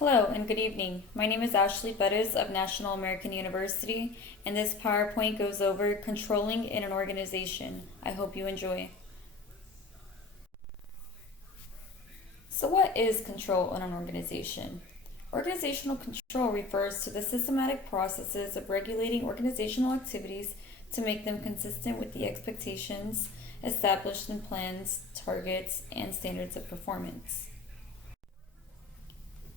Hello and good evening. My name is Ashley Bettis of National American University, and this PowerPoint goes over controlling in an organization. I hope you enjoy. So, what is control in an organization? Organizational control refers to the systematic processes of regulating organizational activities to make them consistent with the expectations established in plans, targets, and standards of performance.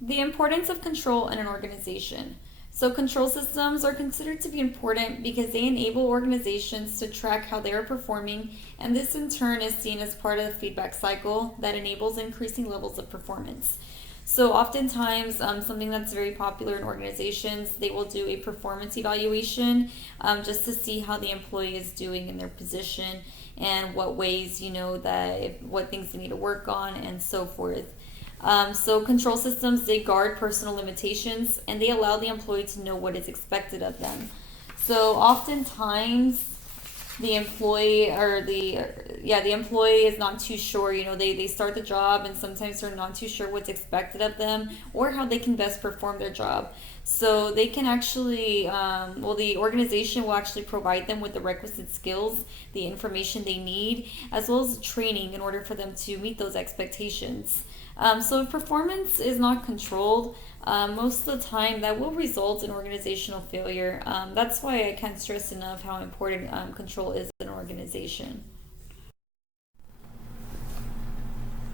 The importance of control in an organization. So, control systems are considered to be important because they enable organizations to track how they are performing, and this in turn is seen as part of the feedback cycle that enables increasing levels of performance. So, oftentimes, something that's very popular in organizations, they will do a performance evaluation just to see how the employee is doing in their position and what ways, what things they need to work on, and so forth. So control systems, they guard personal limitations and they allow the employee to know what is expected of them. So oftentimes the employee the employee is not too sure. They start the job and sometimes they're not too sure what's expected of them or how they can best perform their job. So they can actually, the organization will actually provide them with the requisite skills, the information they need, as well as training in order for them to meet those expectations. So if performance is not controlled, most of the time that will result in organizational failure. That's why I can't stress enough how important control is in an organization.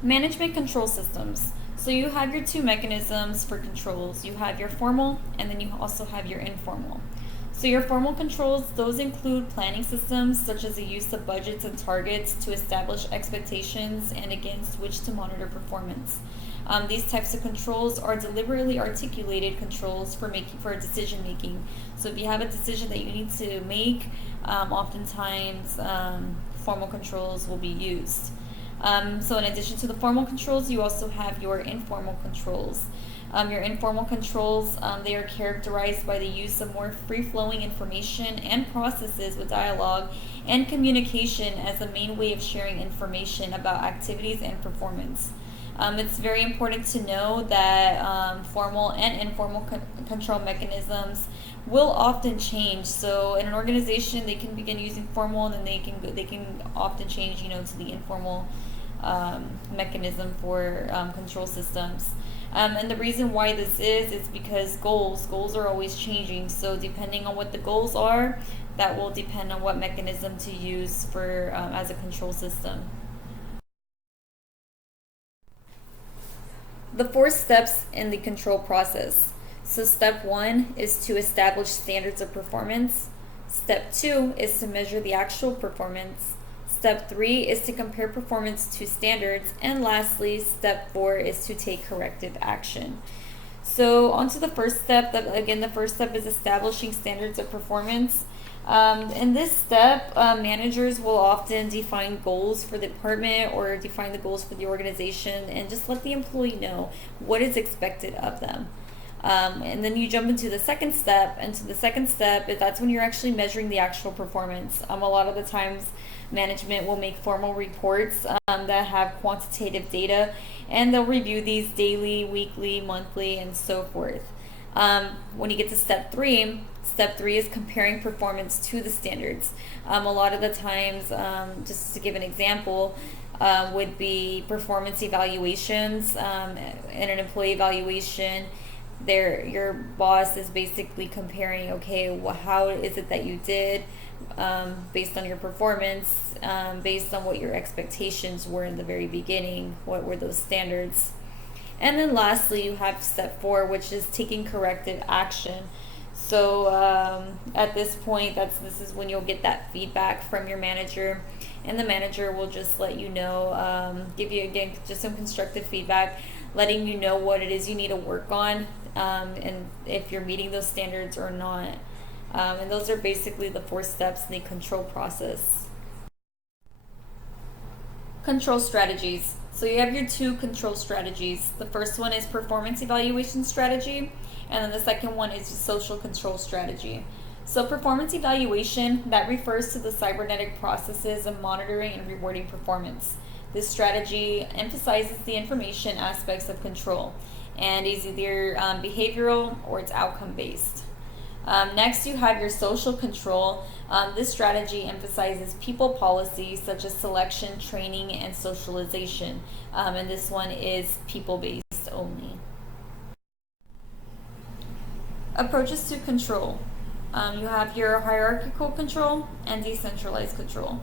Management control systems. So you have your two mechanisms for controls. You have your formal and then you also have your informal. So your formal controls, those include planning systems such as the use of budgets and targets to establish expectations and against which to monitor performance. These types of controls are deliberately articulated controls for decision making. So if you have a decision that you need to make, oftentimes formal controls will be used. So in addition to the formal controls, you also have your informal controls. Your informal controls, they are characterized by the use of more free-flowing information and processes with dialogue and communication as the main way of sharing information about activities and performance. It's very important to know that formal and informal control mechanisms will often change. So in an organization, they can begin using formal, and then they can often change, to the informal mechanism for control systems. And the reason why this is because goals are always changing. So depending on what the goals are, that will depend on what mechanism to use for as a control system. The 4 steps in the control process. So step 1 is to establish standards of performance. Step 2 is to measure the actual performance. Step 3 is to compare performance to standards. And lastly, step 4 is to take corrective action. So on to the first step. The first step is establishing standards of performance. In this step, managers will often define goals for the department or define the goals for the organization and just let the employee know what is expected of them. And then you jump into the second step. And to the second step, that's when you're actually measuring the actual performance. A lot of the times, management will make formal reports that have quantitative data, and they'll review these daily, weekly, monthly, and so forth. When you get to step 3 is comparing performance to the standards. A lot of the times, just to give an example, would be performance evaluations. In an employee evaluation, your boss is basically comparing, okay, how is it that you did based on your performance, based on what your expectations were in the very beginning, what were those standards. And then lastly, you have step 4, which is taking corrective action. So at this point, this is when you'll get that feedback from your manager, and the manager will just let you know, give you again just some constructive feedback, letting you know what it is you need to work on, and if you're meeting those standards or not. And those are basically the 4 steps in the control process. Control strategies. So you have your 2 control strategies. The first one is performance evaluation strategy, and then the second one is social control strategy. So performance evaluation, that refers to the cybernetic processes of monitoring and rewarding performance. This strategy emphasizes the information aspects of control, and is either behavioral or it's outcome based. Next, you have your social control. This strategy emphasizes people policies such as selection, training, and socialization. And this one is people based only. Approaches to control. You have your hierarchical control and decentralized control.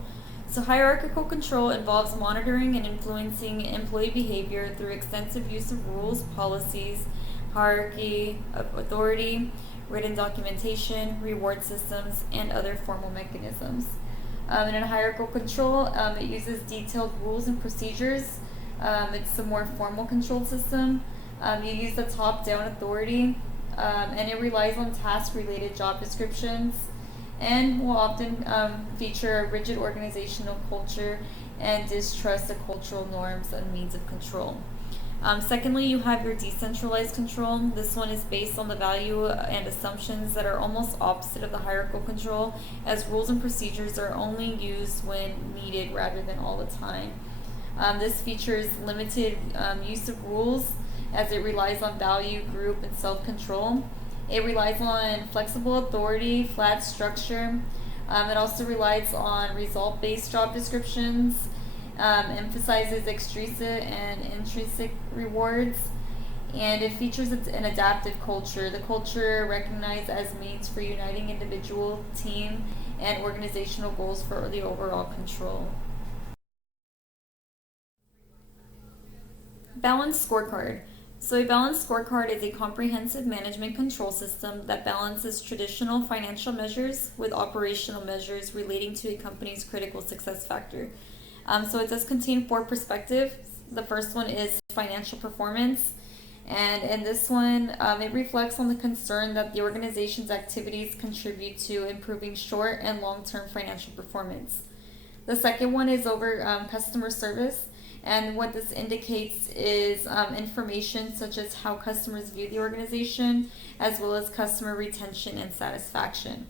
So hierarchical control involves monitoring and influencing employee behavior through extensive use of rules, policies, hierarchy of authority, written documentation, reward systems, and other formal mechanisms. And in hierarchical control, it uses detailed rules and procedures. It's a more formal control system. You use the top-down authority, and it relies on task-related job descriptions, and will often feature a rigid organizational culture and distrust of cultural norms and means of control. Secondly, you have your decentralized control. This one is based on the value and assumptions that are almost opposite of the hierarchical control, as rules and procedures are only used when needed rather than all the time. This features limited use of rules, as it relies on value, group, and self-control. It relies on flexible authority, flat structure. It also relies on result-based job descriptions, emphasizes extrinsic and intrinsic rewards, and it features an adaptive culture. The culture recognized as means for uniting individual, team, and organizational goals for the overall control. Balanced scorecard. So a balanced scorecard is a comprehensive management control system that balances traditional financial measures with operational measures relating to a company's critical success factor. So it does contain 4 perspectives. The first one is financial performance. And in this one, it reflects on the concern that the organization's activities contribute to improving short and long-term financial performance. The second one is over customer service. And what this indicates is information such as how customers view the organization, as well as customer retention and satisfaction.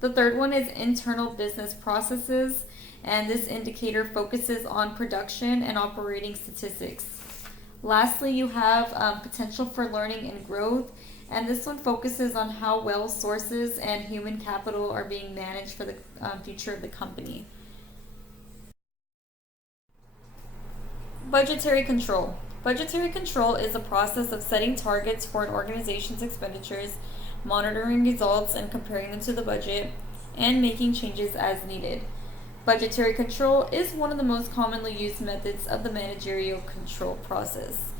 The third one is internal business processes, and this indicator focuses on production and operating statistics. Lastly, you have potential for learning and growth, and this one focuses on how well sources and human capital are being managed for the future of the company. Budgetary control. Budgetary control is a process of setting targets for an organization's expenditures, monitoring results and comparing them to the budget, and making changes as needed. Budgetary control is one of the most commonly used methods of the managerial control process.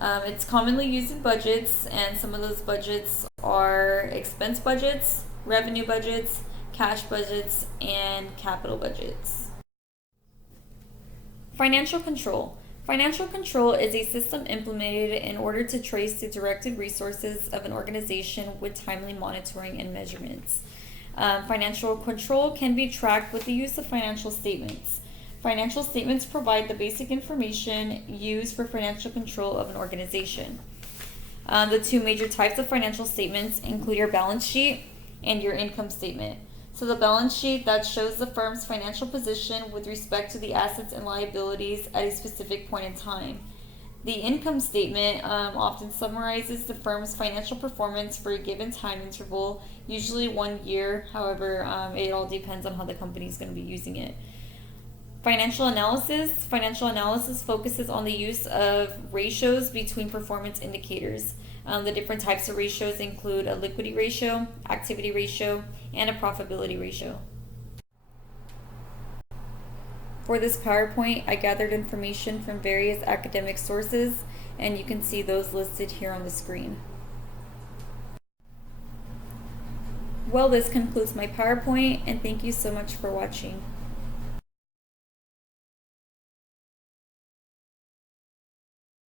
It's commonly used in budgets, and some of those budgets are expense budgets, revenue budgets, cash budgets, and capital budgets. Financial control. Financial control is a system implemented in order to trace the directed resources of an organization with timely monitoring and measurements. Financial control can be tracked with the use of financial statements. Financial statements provide the basic information used for financial control of an organization. The 2 major types of financial statements include your balance sheet and your income statement. So the balance sheet that shows the firm's financial position with respect to the assets and liabilities at a specific point in time. The income statement often summarizes the firm's financial performance for a given time interval, usually 1 year. However, it all depends on how the company is going to be using it. Financial analysis. Financial analysis focuses on the use of ratios between performance indicators. The different types of ratios include a liquidity ratio, activity ratio, and a profitability ratio. For this PowerPoint, I gathered information from various academic sources, and you can see those listed here on the screen. Well, this concludes my PowerPoint, and thank you so much for watching.